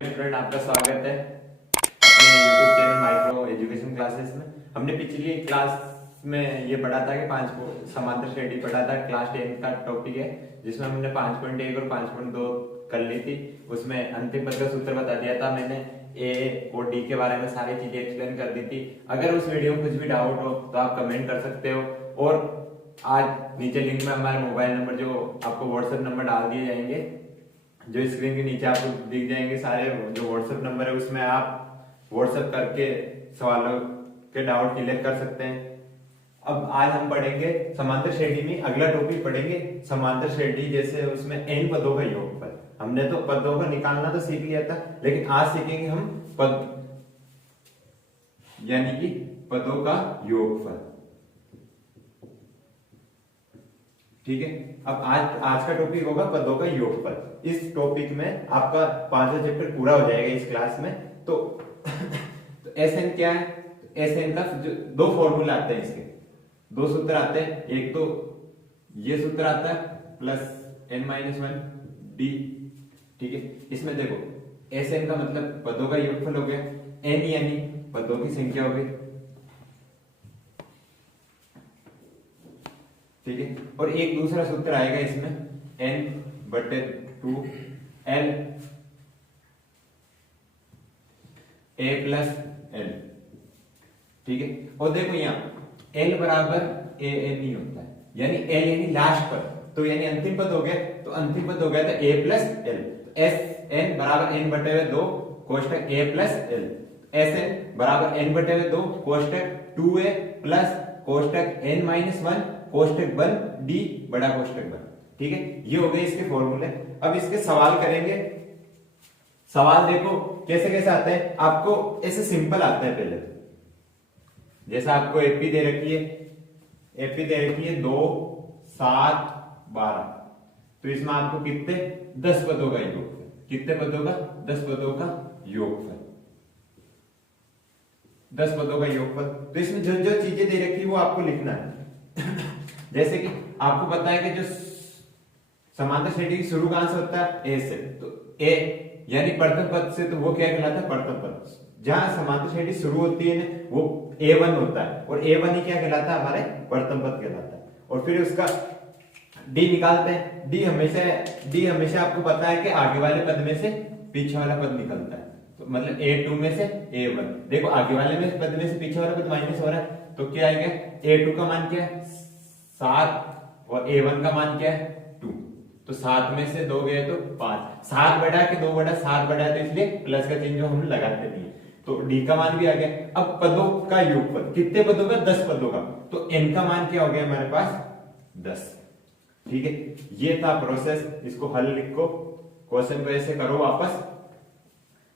Student, आपका स्वागत है अपने YouTube channel micro education classes में। हमने पिछली क्लास में ये पढ़ा था कि पांच समांतर श्रेणी पढ़ा था। क्लास 10 का टॉपिक है जिसमें हमने 5.1 और 5.2 कर ली थी। उसमें अंतिम पद का सूत्र बता दिया था मैंने, ए और डी के बारे में सारी चीजें एक्सप्लेन कर दी थी। अगर उस वीडियो में कुछ भी डाउट हो तो आप कमेंट कर सकते हो। और आज नीचे लिंक में हमारे मोबाइल नंबर जो आपको व्हाट्सएप नंबर डाल दिए जाएंगे, जो स्क्रीन के नीचे आपको दिख जाएंगे सारे जो व्हाट्सएप नंबर है, उसमें आप व्हाट्सएप करके सवालों के डाउट क्लियर कर सकते हैं। अब आज हम पढ़ेंगे समांतर श्रेणी में अगला टॉपिक पढ़ेंगे समांतर श्रेणी, जैसे उसमें n पदों का योगफल। हमने तो पदों का निकालना तो सीख लिया था, लेकिन आज सीखेंगे हम पद यानी कि पदों का योगफल। ठीक है, अब आज का टॉपिक होगा पदों का योगफल। इस टॉपिक में आपका 5वां चैप्टर पूरा हो जाएगा इस क्लास में। तो एसएन क्या है? एसएन का जो दो फॉर्मूला आते हैं, इसके दो सूत्र आते हैं। एक तो ये सूत्र आता है प्लस n-1 डी। ठीक है, इसमें देखो एसएन का मतलब पदों का योगफल हो गया, एन यानी पदों की संख्या हो गई। ठीक है, और एक दूसरा सूत्र आएगा इसमें n/2 l a plus l। ठीक है, और देखो यहाँ l बराबर a n ही होता है, यानी l यानी लास्ट पद, तो यानी अंतिम पद हो गया। तो अंतिम पद हो गया था a plus l। S n बराबर n/2 कोष्टक a plus l। S n बराबर n/2 कोष्टक 2a plus कोष्टक n-1 कोष्टक 1 D बड़ा कोष्टक 1। ठीक है, ये हो गए इसके फॉर्मूले। अब इसके सवाल करेंगे। सवाल देखो कैसे कैसे आते हैं, आपको ऐसे सिंपल आता है। पहले जैसा आपको एपी दे रखी है, एपी दे रखी है 2, 7, 12, तो इसमें आपको कितने 10 पदों का योगफल, कितने पदों का 10 पदों का योगफल, 10 पदों का योगफल। तो इसमें जो जो चीजें दे रखी है वो आपको लिखना है। जैसे कि आपको पता है कि जो समांतर श्रेणी की शुरू कहां से होता है? ए से। तो ए यानी प्रथम पद से, तो वो क्या कहलाता है? प्रथम पद। जहां समांतर श्रेणी शुरू होती है ना, वो A1 होता है, और A1 ही क्या कहलाता है? हमारे प्रथम पद कहलाता है। और फिर उसका डी निकालते हैं। डी हमेशा आपको पता है कि आगे वाले पद में से पीछे वाला पद निकलता है। तो मतलब A2 में से A1। देखो आगे वाले में पद में से पीछे वाला पद माइनस हो रहा है, तो क्या आएगा? A2 का मान क्या है? 7, और A1 का मान क्या है? 2। तो 7 में से 2 गए तो 5, 7 बढ़ा के 2 बढ़ा 7 बढ़ा, तो इसलिए प्लस का चिन्ह जो हम लगाते नहीं है। तो डी का मान भी आ गया। अब पदों का योगफल कितने पदों का? 10 पदों का। तो n का मान क्या हो गया हमारे पास? 10। ठीक है, ये था प्रोसेस। इसको हल लिखो, क्वेश्चन को ऐसे करो वापस।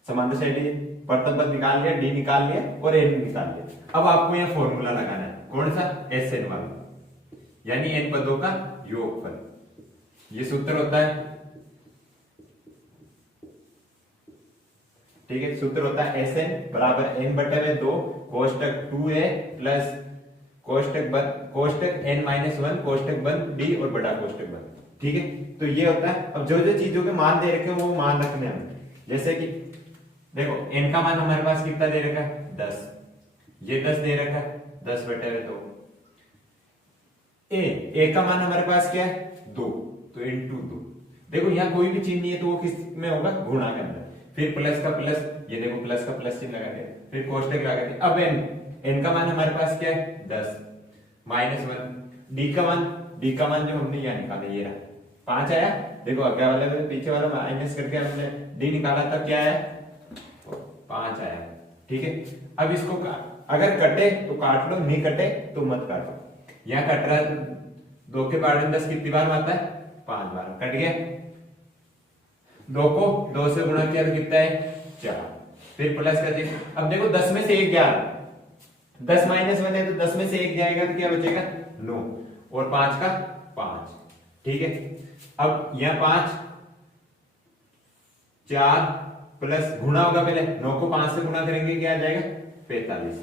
समांतर श्रेणी प्रथम पद निकाल लिया, डी निकाल लिया और एन निकाल लिया। अब आपको यह फॉर्मूला लगाना है, कौन सा? एसएन वाला, यानी n पदों का योगफल। ये सूत्र होता है। ठीक है, सूत्र होता है एसएन बराबर n/2 कोष्टक 2a plus कोष्टक n-1 कोष्टक 1 D और बड़ा कोष्टक 1। ठीक है, तो ये होता है। अब जो जो चीजों के मान दे रखे हो वो मान रखने हैं। जैसे कि देखो n का मान हमारे पास कितना दे रखा है? 10। ये 10 दे रखा है, 10/2। ए का मान हमारे पास क्या है? 2, तो इनटू 2। देखो यहाँ कोई भी चिन्ह नहीं है, तो वो किस में होगा? गुणा के अंदर। फिर प्लस का प्लस, ये देखो प्लस का प्लस चिन्ह लगा दिया, फिर कोष्टक लगा दिया। अब n का मान हमारे पास क्या है? 10 -1। डी का मान जो हमने यहाँ निकाला, ये रहा 5 आया। देखो आगे वाले में पीछे वाला माइनस करके हमने डी निकाला था, क्या है? 5 आया। ठीक है, अब इसको अगर कटे तो काट लो, नहीं कटे तो मत काटो। यहाँ कट रहा है 2 के पार्ट में 10 कितनी बार आता है? 5 बार। कट गया। 2 को 2 से गुणा किया तो कितना है? 4। फिर प्लस का चिन्ह। अब देखो 10 में से 1 गया, 10 -1 है, तो 10 में से 1 जाएगा तो क्या बचेगा? 9, और 5 का 5। ठीक है, अब यहाँ 5 4 प्लस गुणा होगा, पहले 9 को 5 से गुणा करेंगे, क्या आ जाएगा? 45।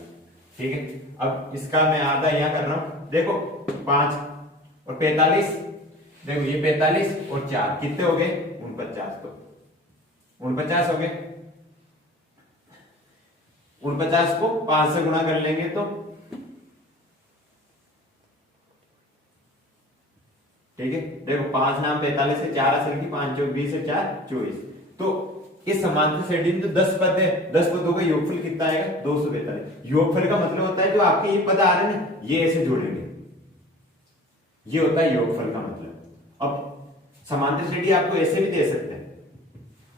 ठीक है, अब इसका मैं आधा यहाँ कर रहा हूं। देखो 5 और 45, देखो ये 45 और 4 कितने हो गए? 49। तो 49 हो गए। 49 को 5 से गुणा कर लेंगे तो ठीक है। देखो 5 नाम 45 से 4 असल की 5 चौक 20 से 4 24। तो इस समांतर श्रेणी में जो 10 पद है, 10 पदों का योगफल कितना आएगा 245। योगफल का मतलब होता है जो आपके ये पद आ रहे हैं ना ये ऐसे जोड़ेंगे, ये होता है योगफल का मतलब। अब समांतर श्रेणी आपको ऐसे भी दे सकते हैं,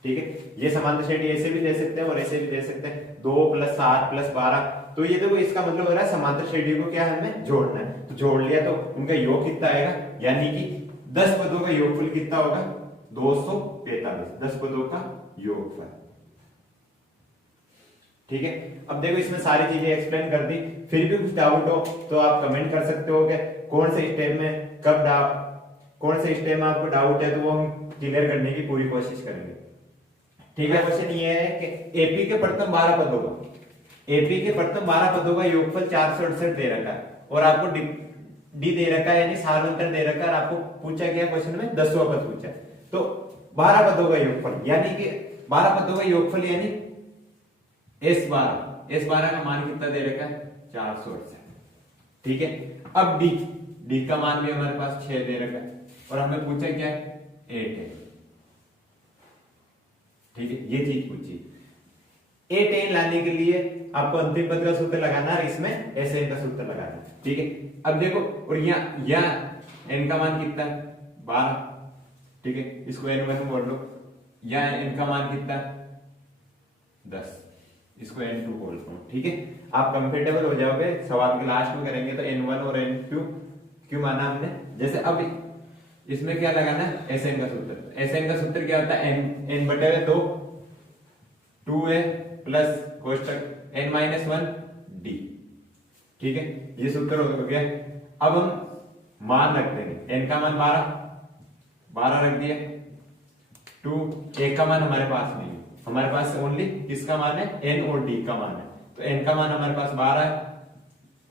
ठीक है, ये समांतर श्रेणी ऐसे भी दे सकते हैं और ऐसे भी दे सकते हैं 2 + 7 + 12। तो ये देखो इसका मतलब हो रहा है समांतर श्रेणी को क्या हमें जोड़ना है, तो जोड़ लिया तो उनका योग कितना आएगा, यानी कि 10 पदों का योगफल कितना होगा 245, 10 पदों का योगफल। ठीक है। अब देखो इसमें सारी चीजें एक्सप्लेन कर दी, फिर भी कुछ डाउट हो तो आप कमेंट कर सकते हो कि कौन से स्टेप में कब डाउट, कौन से स्टेप में आपको डाउट है, तो वो हम क्लियर करने की पूरी कोशिश करेंगे। ठीक है। क्वेश्चन ये है कि एपी के प्रथम 12 पदों का, एपी के प्रथम 12 पदों का योगफल 468 दे रखा है और आपको डी दे रखा है, यानी साधारणतः दे रखा है, और आपको पूछा गया क्वेश्चन में 10वां पद पूछा है। तो 12 पदों का योगफल यानी कि 12 पदों का योगफल यानी S12 का मान कितना दे रखा है 468। ठीक है। अब डी का मान भी हमारे पास 6 दे रखा है और हमें पूछा क्या है 8 है। ठीक है, ये चीज पूछी। 8 लाने के लिए आपको अंतिम पद का सूत्र लगाना है, इसमें SN का सूत्र लगाना है। ठीक है। अब देखो और यहाँ n का मान कितना है 12। ठीक है, इसको n में तुम बोल लो, यहाँ n का मान कितना 10, इसको n2 बोलता हूँ। ठीक है, आप कंफर्टेबल हो जाओगे, सवाल के लास्ट में करेंगे तो n1 और n2 क्यों माना हमने। जैसे अब इसमें क्या लगाना है SN का सूत्र, SN का सूत्र क्या होता है n/2 2a plus कोष्टक n-1 d। ठीक है, ये सूत्र हो गया। अब हम मान रख देंगे, n का मान 12 रख दिया, 2 a का मान हमारे पास नहीं है, हमारे पास ओनली किसका मान है n और d का मान है। तो n का मान हमारे पास 12 है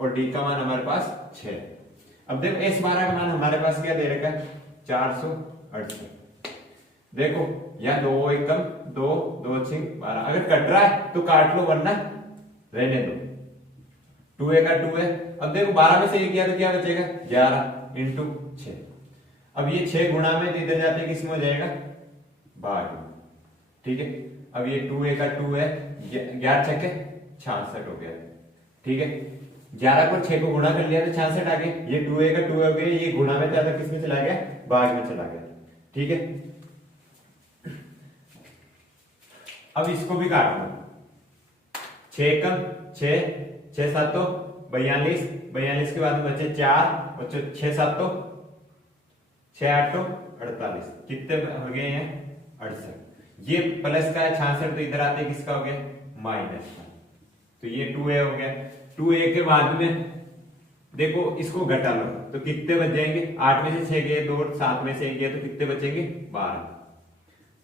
और d का मान हमारे पास 6। अब देखो S12 का मान हमारे पास क्या दे रखा है 468। देखो यह 2 एकम 2 2 6 12, अगर कट रहा है तो काट लो वरना रहने दो, 2a का 2 है। अब देखो 12 में से 1 गया तो क्या बचेगा 11 इंटू 6। अब ये 6 गुणा में इधर जाते किस में हो जाएगा भाग में। ठीक है, अब ये 2a का 2 है, 11 छक्के 66 हो गया। ठीक है, 11 को 6 को गुणा कर लिया तो 66 आ गए, ये 2a का 2 हो गया, ये गुणा में ज्यादा किस में चला गया भाग में चला गया। ठीक है, अब इसको भी काट लो, 6 कम 6 6 7 42, 42 के बाद बचे 4 और 6 7 6 8 48, कितने हो गए हैं 68। ये प्लस का है 66, तो इधर आते किसका हो गया माइनस का, तो ये 2a हो गया। 2a के बाद में देखो इसको घटा लो तो कितने बच जाएंगे, 8 में से 6 गए 2, 7 में से 1 गया तो कितने बचेंगे 12।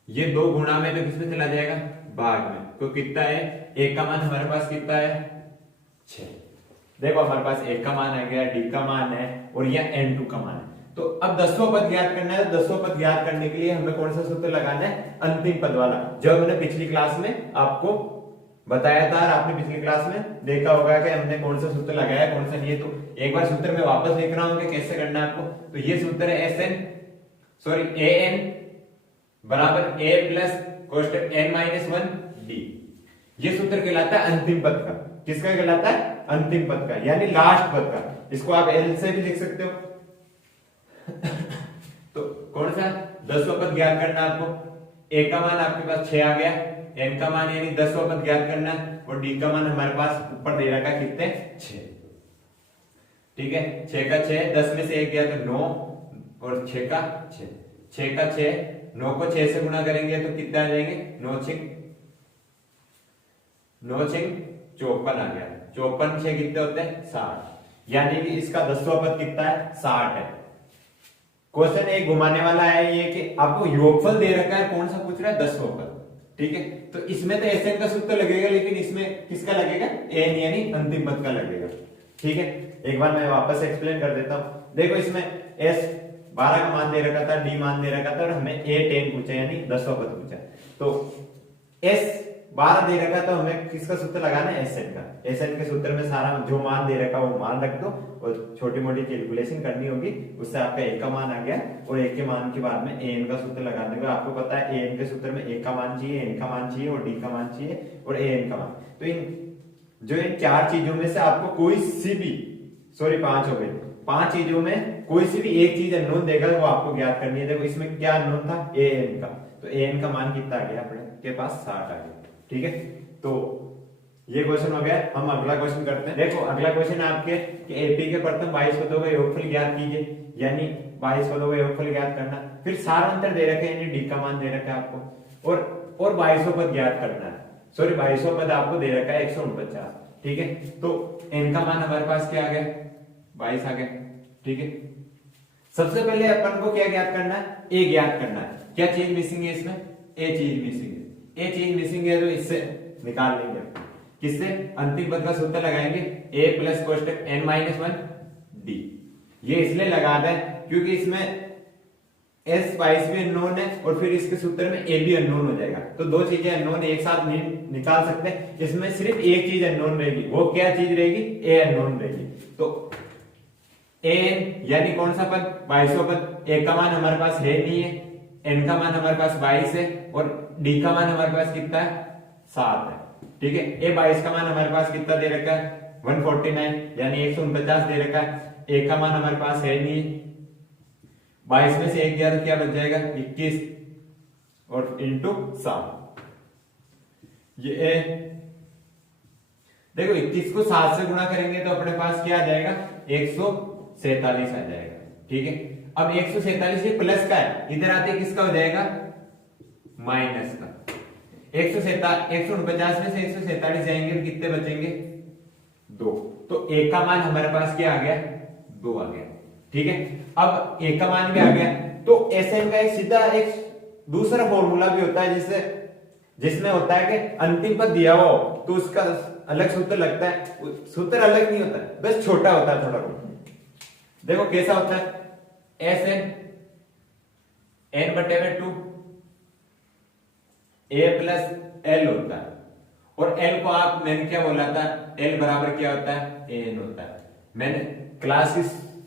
ये 2 गुणा में तो किसमें चला जाएगा भाग में, तो कितना है 1 का मान हमारे पास कितना है 6। देखो हमारे पास 1 का मान आ गया, d का मान है और यह n2 का मान है। तो अब 10वां पद ज्ञात करना है, तो 10वां पद ज्ञात करने के लिए हमें कौन सा सूत्र लगाना है अंतिम पद वाला, जो मैंने पिछली क्लास में आपको बताया था और आपने पिछली क्लास में देखा होगा कि हमने कौन सा सूत्र लगाया कौन सा नहीं है। तो एक बार सूत्र में वापस लिख रहा हूं कि कैसे करना है आपको। तो ये सूत्र है an बराबर a प्लस कोष्टक n-1 d। ये सूत्र कहलाता है अंतिम पद का। किसका कहलाता है अंतिम पद का, यानी लास्ट पद का। इसको आप l से भी लिख सकते हो। तो कौन सा 10वां पद ज्ञात करना है आपको, a का मान आपके पास 6 आ गया, n का मान यानी 10वां पद ज्ञात करना है और d का मान हमारे पास ऊपर दे रखा कितने 6। ठीक है, 6 का 6, 10 में से 1 गया तो 9 और 6 का 6, 6 का 6, 9 को 6 से गुणा करेंगे तो कितना आ जाएंगे 9 6 54 आ गया। 54 6 कितने होते हैं 60, यानी कि इसका 10वां पद कितना है 60 है। क्वेश्चन एक घुमाने वाला है ये कि आपको योगफल दे रखा है, कौन सा पूछ रहा है 10वां पद। ठीक है, तो इसमें तो SN का सूत्र लगेगा, लेकिन इसमें किसका लगेगा n यानी अंतिम पद का लगेगा। ठीक है, एक बार मैं वापस एक्सप्लेन कर देता हूं। देखो इसमें S12 का मान दे रखा था, D मान दे रखा था और हमें A10 पूछा यानी 10वां पद पूछा। तो S 12 दे रखा है तो हमें किसका सूत्र लगाना है, एस एन का। एस एन के सूत्र में सारा जो मान दे रखा है वो मान रख दो और छोटी मोटी कैलकुलेशन करनी होगी, उससे आपका ए का मान आ गया। और ए के मान के बाद में ए एन का सूत्र लगा देंगे। आपको पता है ए एन के सूत्र में ए का मान चाहिए, एन का मान चाहिए और डी का मान चाहिए और ए एन का मान। तो इन 4 चीजों में से आपको कोई सी भी, सॉरी 5 हो गई, 5 चीजों में कोई सी भी एक चीज अननोन देगा वो आपको ज्ञात करनी है। देखो इसमें क्या अननोन था, ए एन का, तो ए एन का मान कितना आ गया अपने के पास, 60 आ गया। ठीक है, तो ये क्वेश्चन हो गया। हम अगला क्वेश्चन करते हैं। देखो अगला क्वेश्चन है आपके कि एपी के प्रथम 22 पदों का योगफल ज्ञात कीजिए, यानी 22 पदों का योगफल ज्ञात करना। फिर सारांतर दे रखे हैं, यानी डी का मान दे रखा है आपको, और 22 पद ज्ञात करना है। सॉरी 22 पद आपको दे रखा है 149। ठीक है, तो एन का मान हमारे पास क्या आ गया, 22 आ गया। ठीक है, सबसे पहले अपन को क्या ज्ञात करना है, ए ज्ञात करना है। क्या चीज मिसिंग है इसमें, ए चीज मिसिंग है। ए चीज मिसिंग है तो इससे निकाल लेंगे। किससे, अंतिम पद का सूत्र लगाएंगे, ए प्लस कोष्टक एन माइनस 1 डी। ये इसलिए लगाना है क्योंकि इसमें एस 22 भी अननोन है और फिर इसके सूत्र में ए भी अननोन हो जाएगा। तो दो चीजें अननोन एक साथ नहीं निकाल सकते, इसमें सिर्फ एक चीज अननोन रहेगी। वो क्या चीज रहेगी, ए अननोन रहेगी। तो एन यानी कौन सा पद, 22 पद। ए का मान हमारे पास है नहीं है, एन का मान हमारे पास 22 है और डी का मान हमारे पास कितना है, 7 है। ठीक है, ए 22 का मान हमारे पास कितना दे रखा है, 149 यानी 149 दे रखा है। ए का मान हमारे पास है नहीं, 22 में से 1 गया तो क्या बच जाएगा, 21 और इंटू 7। ये देखो 21 को 7 से गुणा करेंगे तो अपने पास क्या आ जाएगा, 147 आ जाएगा। ठीक है, अब 147 ये प्लस का है, इधर आते किसका हो जाएगा, माइनस का। 149 में से 147 जाएंगे तो कितने बचेंगे, 2। तो एक का मान हमारे पास क्या आ गया, 2 आ गया। ठीक है, अब एक का मान भी आ गया तो एसएन का एक सीधा एक दूसरा फॉर्मूला भी होता है जिसमें होता है कि अंतिम पद दिया हो तो उसका अलग सूत्र लगता है। सूत्र अलग नहीं होता है, बस छोटा होता है थोड़ा बहुत। देखो कैसा होता है, एस एन एन बटे में 2 ए प्लस एल होता है। और एल को आप, मैंने क्या बोला था, एल बराबर क्या होता है, एन होता है। मैंने क्लास की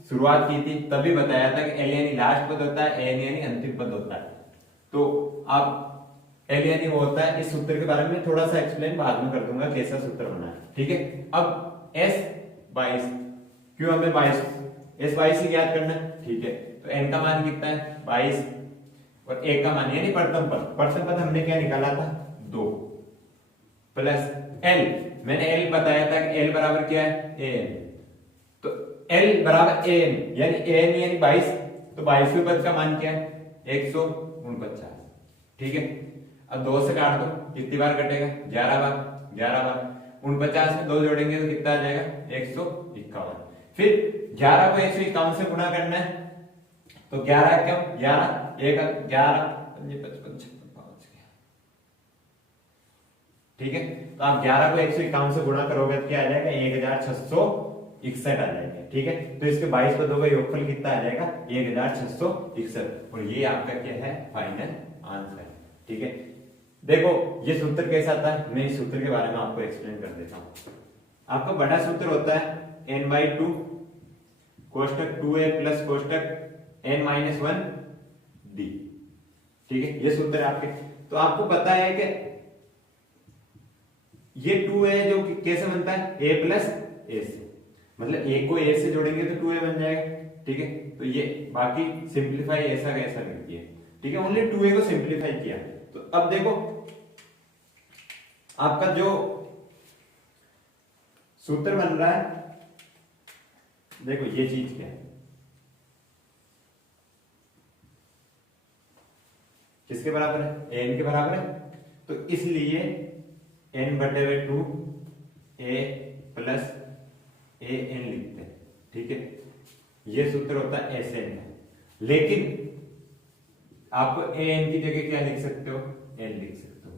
शुरुआत की थी तभी बताया था कि एल यानी लास्ट पद होता है, एन यानी अंतिम पद होता है। तो आप एल यानी वो होता है, इस सूत्र के बारे में थोड़ा सा एक्सप्लेन बाद में कर दूंगा कैसा सूत्र बना है। ठीक है, अब एस 22 क्यों हमें 22 एस 22 ही ज्ञात करना है। ठीक है, तो एन का मान कितना है, 22 और एक का मान यानी प्रथम पद हमने क्या निकाला था, 2 प्लस एल, मैंने एल बताया था कि एल बराबर क्या है, एन। तो एल बराबर एन यानी एन यानी 22, तो 22वें पद का मान क्या है, 149। ठीक है, अब 2 से काट दो, कितनी बार कटेगा, 11 बार। 49 में 2 जोड़ेंगे तो कितना आ जाएगा, 151। फिर 11 को 151 से गुणा करना है तो 11 क्यों, 11 1 11 55 ठीक है, तो आप 11 को 151 से गुणा करोगे तो क्या आ जाएगा, 1661 आ जाएगा। ठीक है, तो इसके 22 पदों का योगफल कितना आ जाएगा, 1661। और ये आपका क्या है, फाइनल आंसर। ठीक है, देखो ये सूत्र कैसा था, मैं इस सूत्र के बारे में आपको एक्सप्लेन कर देता हूं। आपका बड़ा सूत्र होता है n/2 कोष्टक 2a plus कोष्टक n-1 d। ठीक है, ये सूत्र आपके, तो आपको पता है कि ये 2a जो कैसे बनता है, a प्लस a से, मतलब a को a से जोड़ेंगे तो 2a बन जाएगा। ठीक है, तो ये बाकी सिंप्लीफाई ऐसा कैसा कर दिया। ठीक है, ओनली 2a को सिंप्लीफाई किया। तो अब देखो आपका जो सूत्र बन रहा है, देखो ये चीज क्या है, किसके बराबर है, n के बराबर है। तो इसलिए n/2 a plus a n लिखते हैं। ठीक है, ये सूत्र होता है Sn का, लेकिन आपको an की जगह क्या लिख सकते हो, n लिख सकते हो।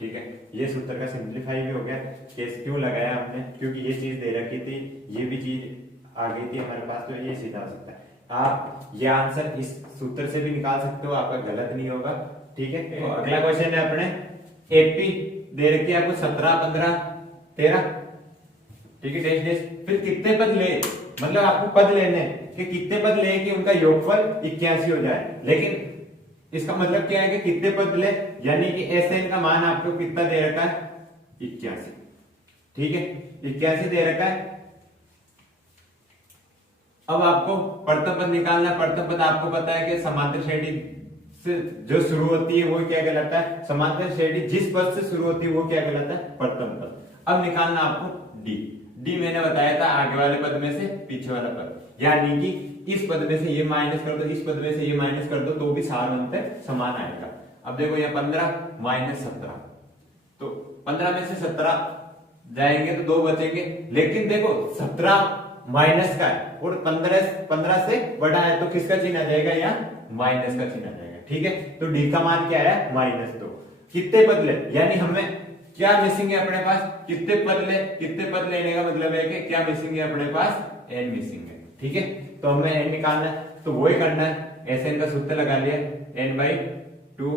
ठीक है, ये सूत्र का सिंप्लीफाई भी हो गया। केस क्यों लगाया हमने, क्योंकि ये चीज दे रखी थी, ये भी चीज आ गई थी हमारे पास, तो ये सीधा हो सकता है। आप ये आंसर इस सूत्र से भी निकाल सकते हो, आपका गलत नहीं होगा। ठीक है, तो अगला क्वेश्चन है अपने एपी दे रखी है आपको 17, 15, 13, ठीक है, डैश डैश। फिर कितने पद ले, मतलब आपको पद लेने कि कितने पद ले कि उनका योगफल 81 हो जाए। लेकिन इसका मतलब क्या है कि कितने पद ले, यानी कि Sn का मान आपको कितना दे रखा है 81, ठीक है, 81 दे रखा है। अब आपको प्रथम पद निकालना है। प्रथम पद आपको पता है कि समांतर श्रेणी से जो शुरू होती है वो क्या कहलाता है, समांतर श्रेणी जिस पद से शुरू होती है वो क्या कहलाता है, प्रथम पद। अब निकालना आपको डी। डी मैंने बताया था आगे वाले पद में से पीछे वाला पद, यानी कि इस पद में से ये माइनस कर दो, इस पद में से ये माइनस कर दो, तो भी सार अंतर समान आएगा। अब देखो ये 15 माइनस 17, तो 15 में से 17 जाएंगे तो 2 बचेंगे। लेकिन देखो 17 माइनस का है और 15 से बड़ा है, तो किसका चिन्ह आ जाएगा, यहाँ माइनस का चिन्ह आ जाएगा, ठीक है। तो डी का मान क्या है, -2। कितने पद ले, यानी हमें क्या मिसिंग है अपने पास, कितने पद ले, कितने पद लेने का मतलब है कि क्या मिसिंग है अपने पास, n मिसिंग है, ठीक है। तो हमें n निकालना है, तो वही करना है, Sn का सूत्र लगा लिया, n/2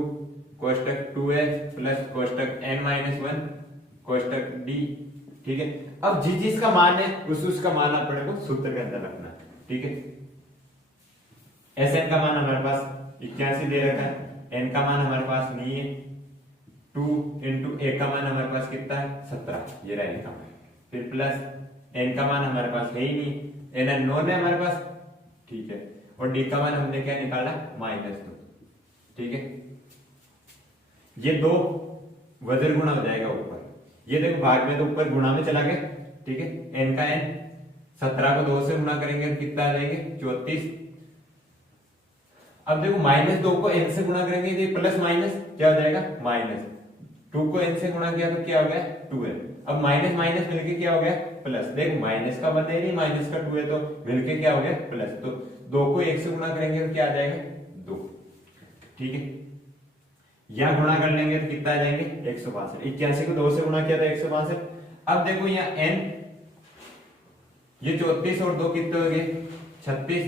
कोष्टक 2s plus कोष्टक n-1 कोष्टक d, ठीक है। अब जिसका मान है उसका मान अपने को सूत्र के अंदर रखना, ठीक है। Sn का मान हमारे पास 81 दे रखा है, n का मान हमारे पास नहीं है, 2 इंटू a का मान हमारे पास कितना है 17, ये रहा n का मान। फिर प्लस n का मान हमारे पास है ही नहीं, n अननोन है हमारे पास, ठीक है। और d का मान हमने क्या निकाला, -2, ठीक है। ये 2 वज्र गुणा हो जाएगा ऊपर, ये देखो भाग में तो ऊपर गुणा में चला गया, ठीक है। n का n, 17 को 2 से गुणा करेंगे तो कितना आ जाएंगे 34। अब देखो -2 को n से गुणा करेंगे तो प्लस माइनस क्या हो जाएगा, -2 को n से गुणा किया तो क्या हो गया 2n। अब माइनस माइनस मिलके क्या हो गया प्लस, देखो माइनस का बने नहीं, माइनस का 2 है तो मिलके क्या हो गया प्लस। तो 2 को 1 से गुणा करेंगे तो क्या आ जाएगा 2, ठीक है। यहां गुणा कर लेंगे तो कितना आ जाएंगे 162। 81 को 2 से गुणा किया था 162। अब देखो यहाँ n, ये 34 और 2 कितने हो गए 36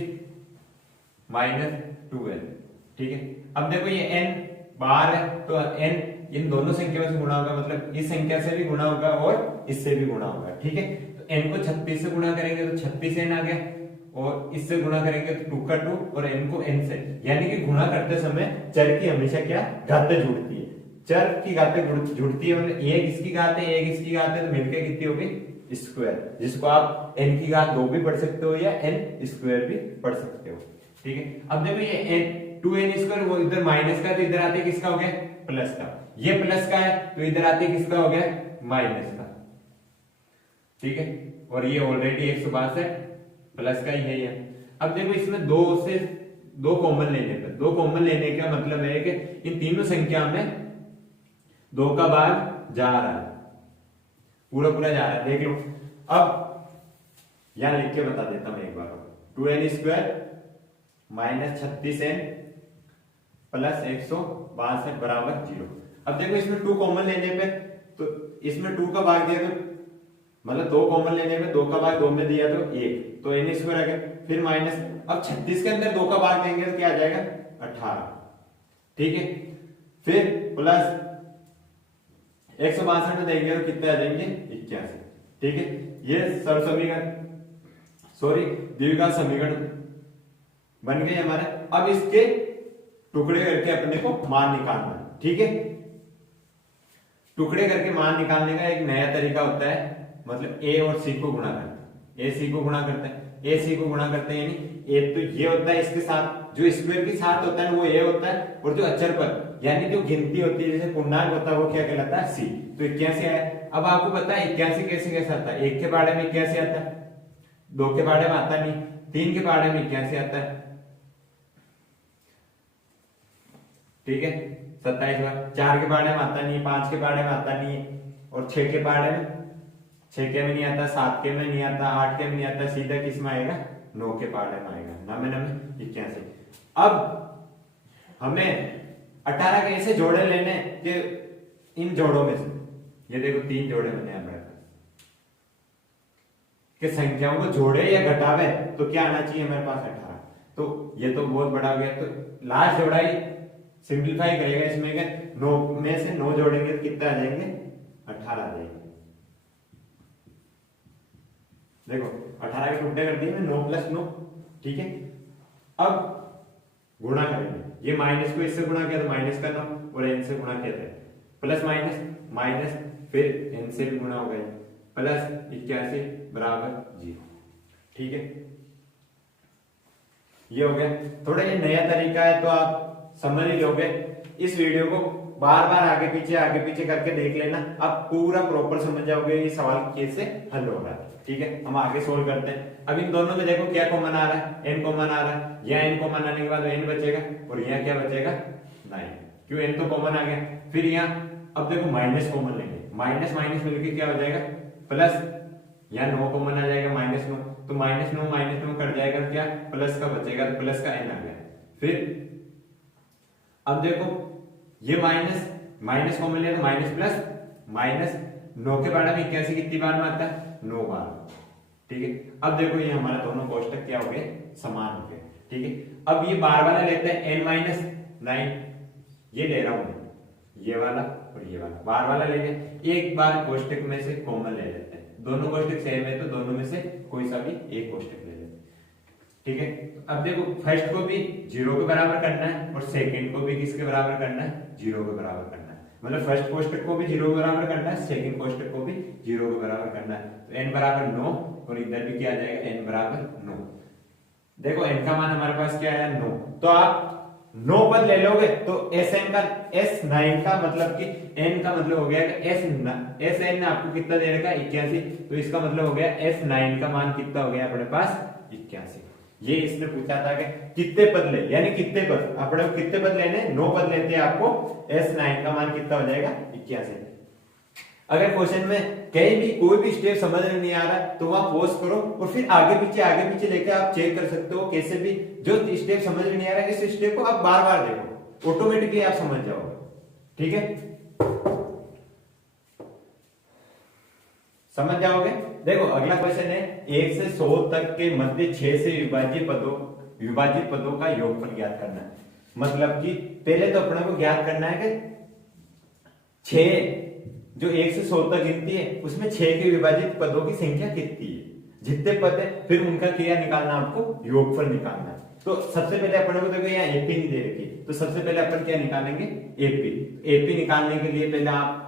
-2n, ठीक है। अब देखो ये n बाहर है तो n इन दोनों संख्याओं से गुणा होगा, मतलब इस संख्या से भी गुणा होगा और इससे भी गुणा होगा, ठीक है। तो n को 36 से गुणा करेंगे तो 36n आ गया, और इससे गुणा करेंगे तो 2 का 2 और n को n से, यानी कि गुणा करते समय चर की हमेशा क्या घातें जुड़ती है, चर की घातें जुड़ती है, मतलब एक इसकी घात है एक इसकी घात है, तो मिलकर कितनी होगी स्क्वायर, जिसको आप n की घात 2 भी पढ़ सकते हो या n स्क्वायर भी पढ़ सकते हो, ठीक है। अब देखो ये n 2n स्क्वायर, वो इधर माइनस का तो इधर आते किसका हो गया प्लस का, ये प्लस का है तो इधर आते किसका हो गया माइनस का, ठीक है। और ये ऑलरेडी 162 प्लस का ही है ये। अब देखो इसमें 2 कॉमन लेने पर, 2 कॉमन लेने का मतलब है कि इन तीनों संख्या में 2 का भाग जा रहा है, पूरा पूरा जा रहा है, देख लो। अब यहां लिख के बता देता हूं एक बार, 2n स्क्वायर -36n प्लस 162 बराबर 0। अब देखो इसमें 2 कॉमन लेने पे, तो इसमें 2 का भाग दिया तो मतलब 2 कॉमन लेने पे 2 का भाग 2 में दिया तो 1, तो n स्क्वायर आ गया, फिर माइनस। अब 36 के अंदर 2 का भाग देंगे तो क्या आ जाएगा 18, ठीक है। फिर प्लस 162 में देंगे तो कितने आ जाएंगे 81, ठीक है। ये सरल समीकरण, सॉरी द्विघात समीकरण बन गए हमारे। अब इसके टुकड़े करके अपने को मान निकालना है, ठीक है। टुकड़े करके मान निकालने का एक नया तरीका होता है, मतलब a और c को गुणा करते हैं, a c को गुणा करते हैं, a c को गुणा करते हैं, यानी a तो ये होता है इसके साथ, जो स्क्वायर के साथ होता है वो a होता है, और जो अचर पद यानी जो गिनती होती है जैसे पूर्णांक होता है वो क्या कहलाता है c। तो 81 आया। अब आपको पता है 81 कैसे कैसे आता है, 1 के बारे में 81 आता है, 2 के बारे में आता नहीं, 3 के बारे में 81 आता है, ठीक है। 27 बार, 4 के बारे में आता नहीं है, 5 के बारे में आता नहीं है, और 6 के बारे में 6 के में नहीं आता, 7 के में नहीं आता, 8 के में नहीं आता, सीधा किस में आएगा 9 के बारे में आएगा, 9 81। अब हमें 18 कैसे जोड़े लेने कि इन जोड़ों में से, ये देखो 3 जोड़े बने हमारे पास, कि संख्याओं को जोड़े या घटावे तो क्या आना चाहिए हमारे पास 18। तो ये तो बहुत बड़ा हो गया, तो लास्ट जोड़ा ही सिंप्लीफाई करेगा इसमें के 9 में से 9 जोड़ेंगे तो कितने आ जाएंगे 18 आ जाएगी। देखो 18 के टुकड़े कर दिए मैं, 9 + 9, ठीक है। अब गुणा करेंगे, ये माइनस को इससे गुणा किया तो माइनस का 9, और n से गुणा किया था प्लस माइनस माइनस, फिर n से भी गुणा हो गया प्लस 81 बराबर 0, ठीक है। ये हो गया। थोड़ा ये नया तरीका है तो आप समझ ही लोगे। इस वीडियो को बार बार आगे पीछे करके देख लेना, आप पूरा प्रॉपर समझ जाओगे ये सवाल कैसे हल हो रहा है, ठीक है। हम आगे सोल्व करते हैं। अब इन दोनों में देखो क्या कॉमन आ रहा है, n कॉमन आ रहा है। यहाँ n कॉमन आने के बाद n बचेगा, और यहाँ क्या बचेगा 9, क्यों n तो कॉमन आ गया। फिर यहाँ अब देखो माइनस कॉमन लेंगे, माइनस माइनस मिलकर क्या हो जाएगा प्लस, यहाँ 9 कॉमन आ जाएगा -9, तो -9 कट जाएगा, क्या प्लस का बचेगा, तो प्लस का n आ गया। फिर अब देखो ये माइनस कॉमन लिया तो माइनस प्लस माइनस, 9 के बारे में 81 कितनी बार में आता है 9 बार, ठीक है। अब देखो ये हमारा दोनों कोष्टक क्या हो गए समान हो गए, ठीक है। अब ये बार वाला लेते हैं n-9, ये ले रहा हूं ये वाला और ये वाला बार वाला ले लिया। एक बार कोष्टक में से कॉमन ले लेते हैं, दोनों कोष्टक सेम है तो दोनों में से कोई सा भी एक कोष्टक ले लेते हैं, ठीक है। अब देखो फर्स्ट को भी 0 के बराबर करना है और सेकंड को भी किसके बराबर करना है 0 के बराबर करना है। मतलब फर्स्ट कोष्टक को भी 0 के बराबर करना है, सेकंड कोष्टक को भी 0 के बराबर करना है। तो n बराबर 9 और इधर भी क्या आ जाएगा n बराबर 9। देखो n का मान हमारे पास क्या है 9, तो आप 9 पद ले लोगे तो S9 का मतलब कि n का मतलब हो गया Sn आपको कितना दे रखा है 81, तो इसका मतलब हो गया S9 का मान कितना हो गया अपने पास 81। ये इसने पूछा था कि कितने पद ले, यानी कितने पद अपने को कितने पद लेने, 9 पद लेते हैं, आपको S9 का मान कितना हो जाएगा 81। अगर क्वेश्चन में कहीं भी कोई भी स्टेप समझ में नहीं आ रहा तो वहां पॉज करो और फिर आगे पीछे लेके आप चेक कर सकते हो कैसे भी। जो स्टेप समझ में नहीं आ रहा है इस स्टेप को आप बार बार देखो, ऑटोमेटिकली आप समझ जाओगे, ठीक है, समझ जाओगे। देखो अगला क्वेश्चन है 1 से 100 तक के मध्य 6 से विभाजित पदों का योगफल ज्ञात करना है। मतलब कि पहले तो अपने को ज्ञात करना है कि 6 जो 1 से 100 तक गिनती है उसमें 6 के विभाजित पदों की संख्या कितनी है, जितने पद है फिर उनका क्या निकालना, आपको योगफल निकालना है। तो सबसे पहले अपने को देखो यहाँ एपी नहीं दे रखी, तो सबसे पहले अपन क्या निकालेंगे एपी निकालने के लिए पहले आप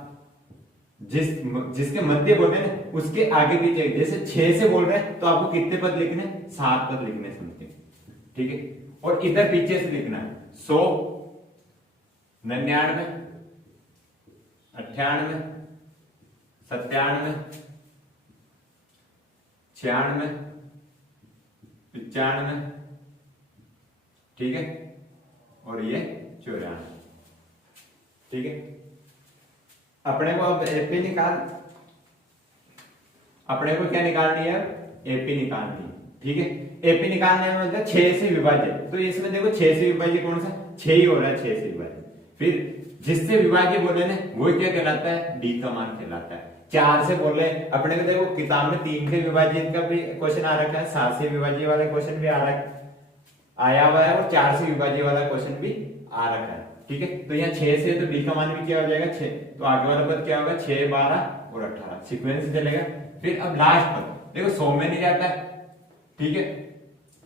जिसके मध्य बोल रहे हैं उसके आगे पीछे, जैसे 6 से बोल रहे हैं तो आपको कितने पद लिखने, 7 पद लिखने समथिंग, ठीक है। और इधर पीछे से लिखना है 100, 99, 98, 97, 96, 95, ठीक है, और ये 94, ठीक है। अपने को अब एपी अपने को क्या निकालनी है, एपी निकालनी है, ठीक है। एपी निकालने में मतलब 6 से विभाजित, तो इसमें देखो 6 से विभाजित कौन सा 6 ही हो रहा है, 6 से विभाजित। फिर जिससे विभाज्य बोले ना वो क्या कहलाता है, डी का मान कहलाता है। 4 से बोले अपने को देखो किताब में 3 के विभाजित का भी क्वेश्चन आ रखा है, 7 से विभाज्य वाला क्वेश्चन भी आया हुआ है और 4 से विभाज्य वाला क्वेश्चन भी आ रखा है, ठीक है। तो यहाँ 6 से तो डी का मान भी क्या हो जाएगा 6, तो आगे वाला पद क्या होगा 6, 12 और 18 सीक्वेंस से चलेगा। फिर अब लास्ट पद देखो 100 में नहीं जाता है, ठीक है,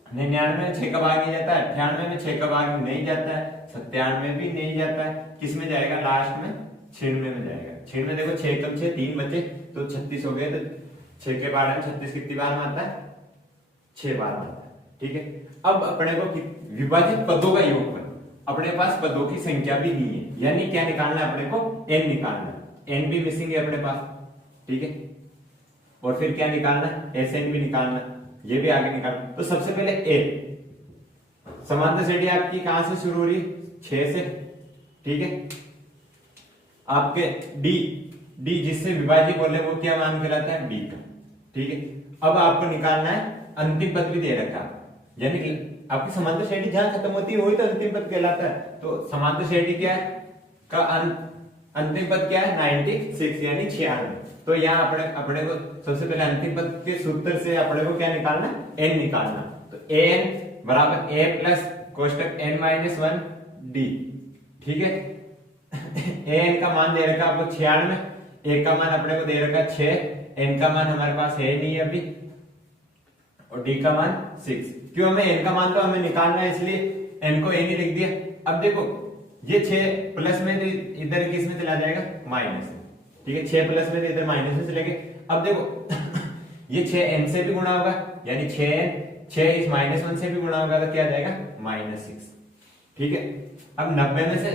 99 में 6 का भाग नहीं जाता है, 98 में 6 का भाग नहीं जाता है, 97 में भी नहीं जाता है, किस में जाएगा लास्ट में 96 में जाएगा। 96 देखो 6 कम 6 3 बचे तो 36 हो गए, तो 6 के बार में 36 कितनी बार में आता है 6 बार में आता है, ठीक है। अब अपने को विभाजित पदों का योगफल, अपने पास पदों की संख्या भी नहीं है, यानी क्या निकालना है अपने को n निकालना है, n भी मिसिंग है अपने पास, ठीक है। और फिर क्या निकालना है Sn भी निकालना है, ये भी आगे निकालना। तो सबसे पहले a समांतर श्रेणी आपकी कहां से शुरू हो रही है 6 से, ठीक है। आपके डी जिससे विभाजित बोले वो क्या मान कहलाता है डी का, ठीक है। अब आपको निकालना है अंतिम पद भी दे रखा है, यानी कि आपकी समांतर श्रेणी जहां खत्म होती है वही तो अंतिम पद कहलाता है। तो समांतर श्रेणी क्या है का अंतिम पद क्या है 96 यानी 96। तो यहाँ अपने को सबसे पहले अंतिम पद के सूत्र से अपने को क्या निकालना n निकालना। तो an बराबर a प्लस कोष्टक n-1 d, ठीक है। an का मान दे रखा आपको 96, ए का मान अपने को दे रखा है 6, एन का मान हमारे पास है नहीं अभी, और डी का मान 6। क्यों, हमें एन का मान तो हमें निकालना है, इसलिए एन को ए नहीं लिख दिया। अब देखो ये 6 प्लस में तो इधर किस में चला जाएगा, माइनस में, ठीक है। 6 प्लस में तो इधर माइनस में चलेगा। अब देखो ये 6 एन से भी गुणा होगा, यानी 6 इस -1 से भी गुणा होगा तो क्या आ जाएगा, -6, ठीक है। अब 90 में से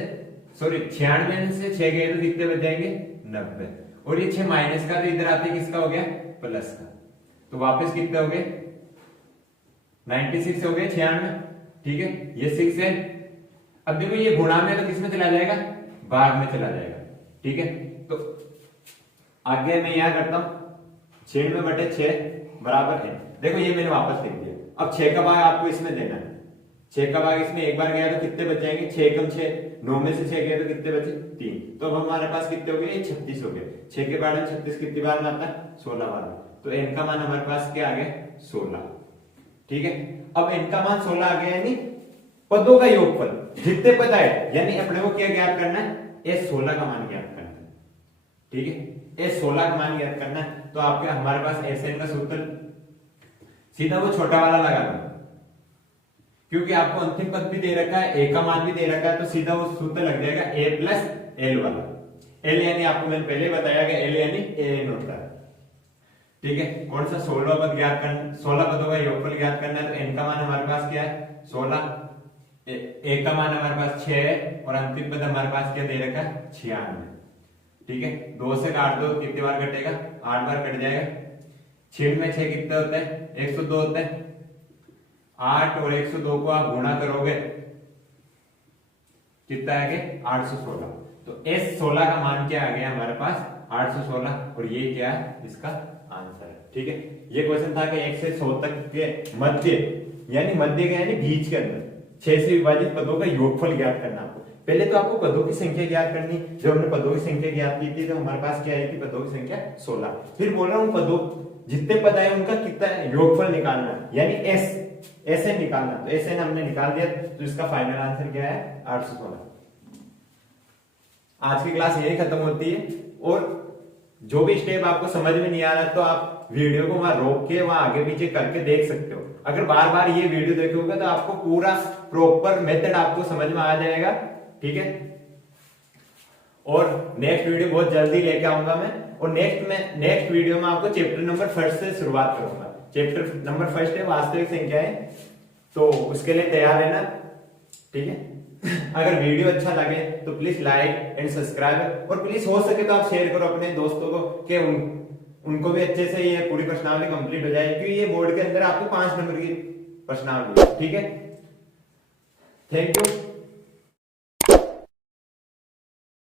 सॉरी 96 में से 6 गए तो कितने बच जाएंगे, 90, और ये 6 माइनस का तो इधर आते किसका हो गया, प्लस का, तो वापस कितने हो गए, 96 हो गए 96, ठीक है। ये 6 है। अब देखो ये गुणा में तो किस में चला जाएगा, भाग में चला जाएगा, ठीक है। तो आगे मैं यहां करता हूं 96/6 बराबर है, देखो ये मैंने वापस लिख दिया। अब 6 का भाग आपको इसमें देना है, 6 का भाग इसमें एक बार गया तो कितने बच जाएंगे, 6 कम 6, 9 में से 6 गए तो कितने बचे, 3। तो अब हमारे पास कितने हो गए, 36 हो गए। 6 के बाद 36 कितनी बार में आता है, 16 बार में। तो n का मान हमारे पास क्या आ गया, 16, ठीक है। अब n का मान 16 आ गया, यानी पदों का योगफल जितने पद आए, यानी अपने को क्या ज्ञात करना है, S16 का मान ज्ञात करना है, ठीक है। S16 का मान ज्ञात करना है, तो आपके हमारे पास Sn का सूत्र सीधा वो छोटा वाला लगा दो, क्योंकि आपको अंतिम पद भी दे रखा है, a का मान भी दे रखा है, तो सीधा वो सूत्र लग जाएगा a प्लस l वाला। l यानी आपको मैंने पहले बताया कि l यानी an होता है, ठीक है। कौन सा 16 पद ज्ञात करना, 16 पदों का योगफल ज्ञात करना है, तो n का मान हमारे पास क्या है, 16, a का मान हमारे पास 6 है, और अंतिम पद हमारे पास क्या दे रखा है, 96, ठीक है। 2 से काट दो, कितनी बार कटेगा, 8 बार कट जाएगा। 6 में 6 कितने होते हैं, 102 होते हैं। 8 और 102 को आप गुणा करोगे कितना आ गया, 816। तो S16 का मान क्या आ गया हमारे पास, 816, और ये क्या है, इसका आंसर है, ठीक है। ये क्वेश्चन था कि 1 से 100 तक के मध्य, यानी मध्य का यानी बीच के अंदर 6 से विभाजित पदों का योगफल ज्ञात करना। आपको पहले तो आपको पदों की संख्या ज्ञात करनी, जब हमने पदों की संख्या ज्ञात की थी तो हमारे पास क्या है कि पदों की संख्या 16। फिर बोल रहा हूं पदों जितने पद आए उनका कितना योगफल निकालना, यानी SN निकालना। तो SN हमने निकाल दिया, तो इसका फाइनल आंसर क्या है, 816। आज की क्लास यही खत्म होती है, और जो भी स्टेप आपको समझ में नहीं आ रहा तो आप वीडियो को वहां रोक के वहां आगे पीछे करके देख सकते हो। अगर बार बार ये वीडियो देखोगे तो आपको पूरा प्रॉपर मेथड आपको समझ में आ जाएगा, ठीक है। और नेक्स्ट वीडियो बहुत जल्दी लेके आऊंगा मैं, और नेक्स्ट वीडियो में आपको चैप्टर नंबर 1 से शुरुआत करूंगा। चैप्टर नंबर 1 है वास्तविक संख्याएं, तो उसके लिए तैयार रहना, ठीक है। अगर वीडियो अच्छा लगे तो प्लीज लाइक एंड सब्सक्राइब, और प्लीज हो सके तो आप शेयर करो अपने दोस्तों को, कि उनको भी अच्छे से ये पूरी प्रश्नावली कंप्लीट हो जाए, क्योंकि ये बोर्ड के अंदर आपको 5 नंबर की प्रश्नावली है, ठीक है। Thank you.